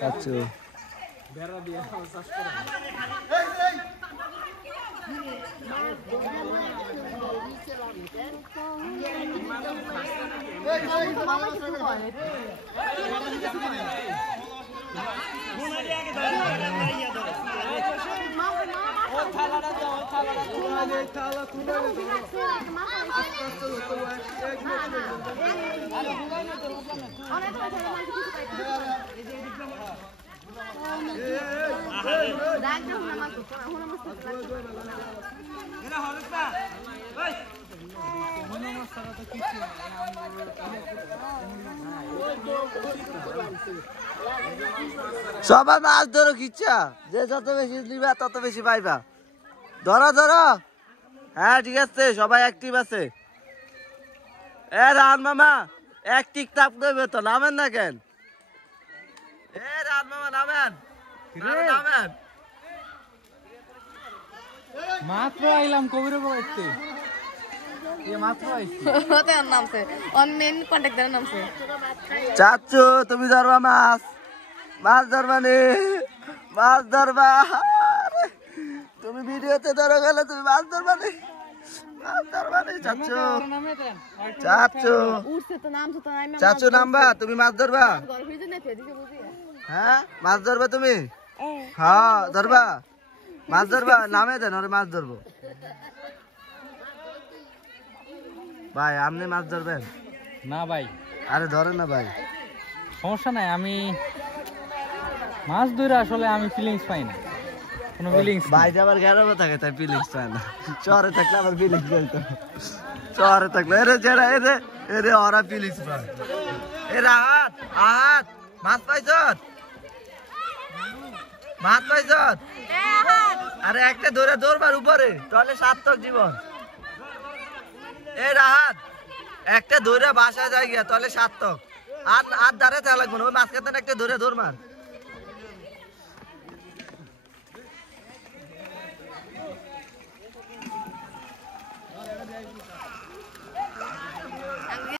চাচু বেড়া দিয়ে চাষ করে সবাই মাছ ধরো খিচ্ছা যে যত বেশি নিবা তত বেশি পাইবা ধরো ধরো হ্যাঁ ঠিক আছে সবাই অ্যাক্টিভ আছে এ রান মামা এক টিক টাপ দেবে তো নামেন না কেন এ রান মামা নামেন নামেন মাত্র আইলাম কবির করতে মাত্র নামছে অন মেন কন্ট্যাক্টর নামছে চাচু তুমি ধরবা মাছ মাছ ধরবা নে মাছ ধরবা তুমি ভিডিওতে ধরো গেলে তুমি মাছ ধরবা নে মাছ ধরবা নে চাচু চাচু চাচু নামবা তুমি মাছ ধরবা হ্যাঁ মাছ ধরবা তুমি হ্যাঁ ধরবা মাছ ধরবা নামে দেন ওরে মাছ ধরবো ভাই আপনি মাছ ধরবেন না ভাই আরে ধরেন না ভাই সমস্যা নাই আমি মাছ ধরে আসলে আমি ফিলিংস পাই না কোনো ফিলিংস ভাই যাবার গ্যারামে থাকে তাই ফিলিংস পায় না শহরে থাকলে আবার ফিলিংস পাইতো শহরে থাকলে এরে যেটা এরে এরে ওরা ফিলিংস পায় এরে আহাত আহাত মাছ পাইছ মাছ পাইছ আরে একটা ধরে দৌড়বার উপরে তাহলে সার্থক জীবন এ রাহাত একটা ধরে বাসা যায় গিয়া তাহলে সার্থক আর আর দাঁড়াতে লাগবে না ওই মাঝখানে একটা ধরে দৌড় মার